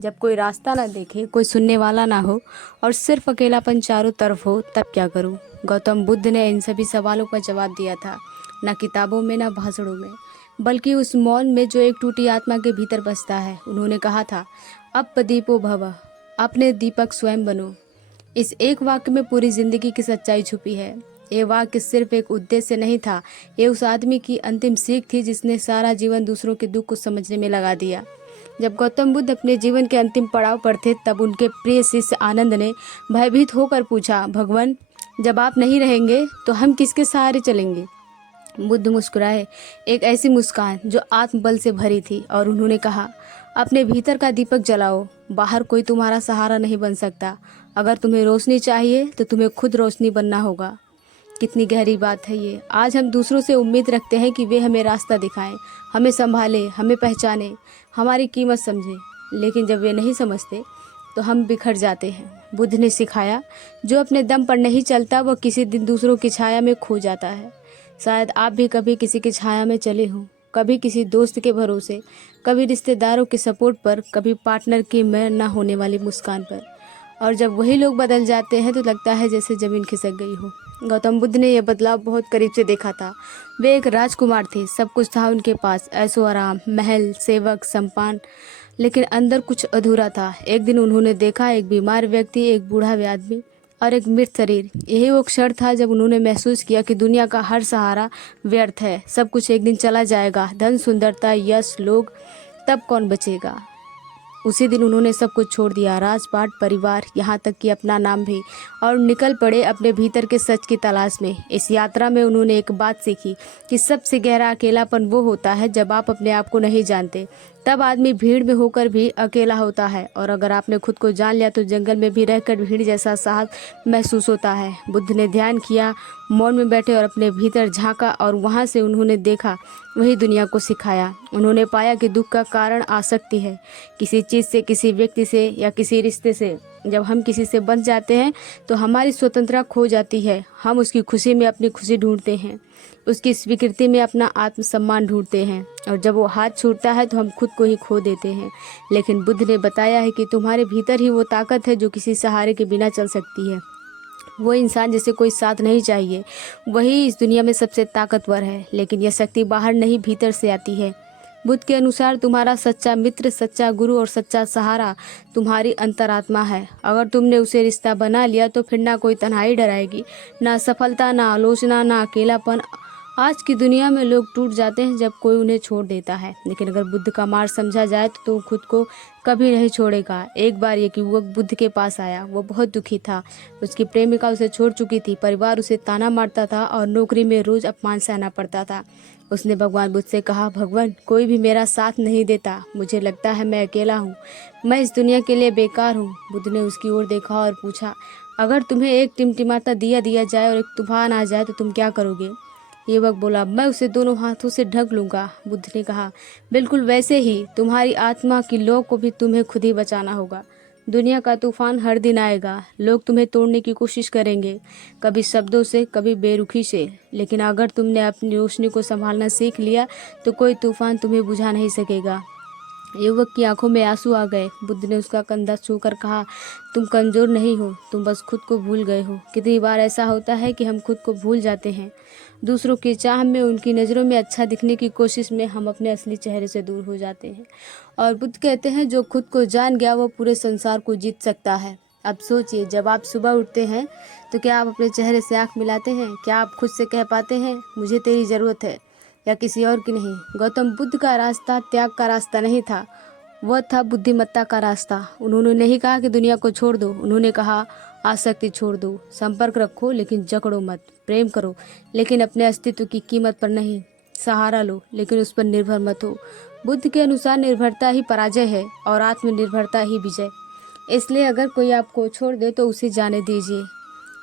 जब कोई रास्ता ना देखे, कोई सुनने वाला ना हो और सिर्फ अकेलापन चारों तरफ हो, तब क्या करूं? गौतम बुद्ध ने इन सभी सवालों का जवाब दिया था, ना किताबों में, ना भाषणों में, बल्कि उस मौन में जो एक टूटी आत्मा के भीतर बसता है। उन्होंने कहा था, अब दीपो भव, अपने दीपक स्वयं बनो। इस एक वाक्य में पूरी जिंदगी की सच्चाई छुपी है। ये वाक्य सिर्फ एक उद्देश्य नहीं था, ये उस आदमी की अंतिम सीख थी जिसने सारा जीवन दूसरों के दुख को समझने में लगा दिया। जब गौतम बुद्ध अपने जीवन के अंतिम पड़ाव पर थे, तब उनके प्रिय शिष्य आनंद ने भयभीत होकर पूछा, भगवान, जब आप नहीं रहेंगे तो हम किसके सहारे चलेंगे? बुद्ध मुस्कुराए, एक ऐसी मुस्कान जो आत्मबल से भरी थी, और उन्होंने कहा, अपने भीतर का दीपक जलाओ। बाहर कोई तुम्हारा सहारा नहीं बन सकता। अगर तुम्हें रोशनी चाहिए तो तुम्हें खुद रोशनी बनना होगा। कितनी गहरी बात है ये। आज हम दूसरों से उम्मीद रखते हैं कि वे हमें रास्ता दिखाएं, हमें संभालें, हमें पहचानें, हमारी कीमत समझें, लेकिन जब वे नहीं समझते तो हम बिखर जाते हैं। बुद्ध ने सिखाया, जो अपने दम पर नहीं चलता वह किसी दिन दूसरों की छाया में खो जाता है। शायद आप भी कभी किसी की छाया में चले हों, कभी किसी दोस्त के भरोसे, कभी रिश्तेदारों के सपोर्ट पर, कभी पार्टनर की मैं ना होने वाली मुस्कान पर। और जब वही लोग बदल जाते हैं तो लगता है जैसे ज़मीन खिसक गई हो। गौतम बुद्ध ने यह बदलाव बहुत करीब से देखा था। वे एक राजकुमार थे, सब कुछ था उनके पास, ऐशो आराम, महल, सेवक, सम्मान, लेकिन अंदर कुछ अधूरा था। एक दिन उन्होंने देखा, एक बीमार व्यक्ति, एक बूढ़ा आदमी और एक मृत शरीर। यही वो क्षण था जब उन्होंने महसूस किया कि दुनिया का हर सहारा व्यर्थ है। सब कुछ एक दिन चला जाएगा, धन, सुंदरता, यश, लोग, तब कौन बचेगा? उसी दिन उन्होंने सब कुछ छोड़ दिया, राजपाट, परिवार, यहाँ तक कि अपना नाम भी, और निकल पड़े अपने भीतर के सच की तलाश में। इस यात्रा में उन्होंने एक बात सीखी कि सबसे गहरा अकेलापन वो होता है जब आप अपने आप को नहीं जानते। तब आदमी भीड़ में होकर भी अकेला होता है, और अगर आपने खुद को जान लिया तो जंगल में भी रहकर भीड़ जैसा साहस महसूस होता है। बुद्ध ने ध्यान किया, मौन में बैठे और अपने भीतर झांका, और वहाँ से उन्होंने देखा वही दुनिया को सिखाया। उन्होंने पाया कि दुख का कारण आसक्ति है, किसी चीज़ से, किसी व्यक्ति से या किसी रिश्ते से। जब हम किसी से बंध जाते हैं तो हमारी स्वतंत्रता खो जाती है। हम उसकी खुशी में अपनी खुशी ढूंढते हैं, उसकी स्वीकृति में अपना आत्मसम्मान ढूंढते हैं, और जब वो हाथ छूटता है तो हम खुद को ही खो देते हैं। लेकिन बुद्ध ने बताया है कि तुम्हारे भीतर ही वो ताकत है जो किसी सहारे के बिना चल सकती है। वो इंसान जिसे कोई साथ नहीं चाहिए, वही इस दुनिया में सबसे ताकतवर है। लेकिन यह शक्ति बाहर नहीं, भीतर से आती है। बुद्ध के अनुसार तुम्हारा सच्चा मित्र, सच्चा गुरु और सच्चा सहारा तुम्हारी अंतरात्मा है। अगर तुमने उसे रिश्ता बना लिया तो फिर ना कोई तन्हाई डराएगी, ना सफलता, ना आलोचना, ना अकेलापन। आज की दुनिया में लोग टूट जाते हैं जब कोई उन्हें छोड़ देता है, लेकिन अगर बुद्ध का मार्ग समझा जाए तो तू खुद को कभी नहीं छोड़ेगा। एक बार एक युवक बुद्ध के पास आया। वो बहुत दुखी था। उसकी प्रेमिका उसे छोड़ चुकी थी, परिवार उसे ताना मारता था और नौकरी में रोज अपमान सहना पड़ता था। उसने भगवान बुद्ध से कहा, भगवान, कोई भी मेरा साथ नहीं देता, मुझे लगता है मैं अकेला हूँ, मैं इस दुनिया के लिए बेकार हूँ। बुद्ध ने उसकी ओर देखा और पूछा, अगर तुम्हें एक टिमटिमाता दिया दिया जाए और एक तूफान आ जाए तो तुम क्या करोगे? युवक बोला, मैं उसे दोनों हाथों से ढक लूंगा। बुद्ध ने कहा, बिल्कुल वैसे ही तुम्हारी आत्मा की लौ को भी तुम्हें खुद ही बचाना होगा। दुनिया का तूफान हर दिन आएगा, लोग तुम्हें तोड़ने की कोशिश करेंगे, कभी शब्दों से, कभी बेरुखी से, लेकिन अगर तुमने अपनी रोशनी को संभालना सीख लिया तो कोई तूफान तुम्हें बुझा नहीं सकेगा। युवक की आंखों में आंसू आ गए। बुद्ध ने उसका कंधा छूकर कहा, तुम कमजोर नहीं हो, तुम बस खुद को भूल गए हो। कितनी बार ऐसा होता है कि हम खुद को भूल जाते हैं। दूसरों की चाह में, उनकी नज़रों में अच्छा दिखने की कोशिश में हम अपने असली चेहरे से दूर हो जाते हैं। और बुद्ध कहते हैं, जो खुद को जान गया वो पूरे संसार को जीत सकता है। अब सोचिए, जब आप सुबह उठते हैं तो क्या आप अपने चेहरे से आंख मिलाते हैं? क्या आप खुद से कह पाते हैं, मुझे तेरी ज़रूरत है, या किसी और की नहीं? गौतम बुद्ध का रास्ता त्याग का रास्ता नहीं था, वह था बुद्धिमत्ता का रास्ता। उन्होंने नहीं कहा कि दुनिया को छोड़ दो, उन्होंने कहा आसक्ति छोड़ दो, संपर्क रखो लेकिन जकड़ो मत, प्रेम करो लेकिन अपने अस्तित्व की कीमत पर नहीं, सहारा लो लेकिन उस पर निर्भर मत हो। बुद्ध के अनुसार निर्भरता ही पराजय है और आत्मनिर्भरता ही विजय। इसलिए अगर कोई आपको छोड़ दे तो उसे जाने दीजिए।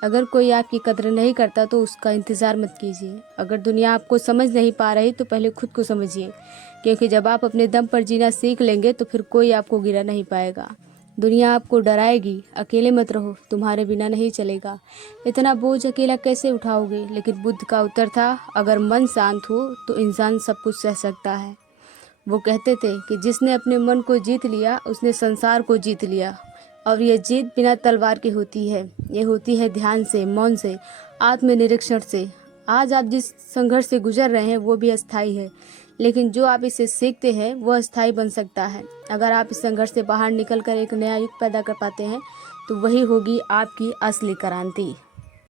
अगर कोई आपकी कदर नहीं करता तो उसका इंतज़ार मत कीजिए। अगर दुनिया आपको समझ नहीं पा रही तो पहले खुद को समझिए, क्योंकि जब आप अपने दम पर जीना सीख लेंगे तो फिर कोई आपको गिरा नहीं पाएगा। दुनिया आपको डराएगी, अकेले मत रहो, तुम्हारे बिना नहीं चलेगा, इतना बोझ अकेला कैसे उठाओगे? लेकिन बुद्ध का उत्तर था, अगर मन शांत हो तो इंसान सब कुछ सह सकता है। वो कहते थे कि जिसने अपने मन को जीत लिया उसने संसार को जीत लिया। और ये जीत बिना तलवार की होती है, ये होती है ध्यान से, मौन से, आत्मनिरीक्षण से। आज आप जिस संघर्ष से गुजर रहे हैं वो भी अस्थाई है, लेकिन जो आप इसे सीखते हैं वो अस्थाई बन सकता है। अगर आप इस संघर्ष से बाहर निकल कर एक नया युग पैदा कर पाते हैं तो वही होगी आपकी असली क्रांति।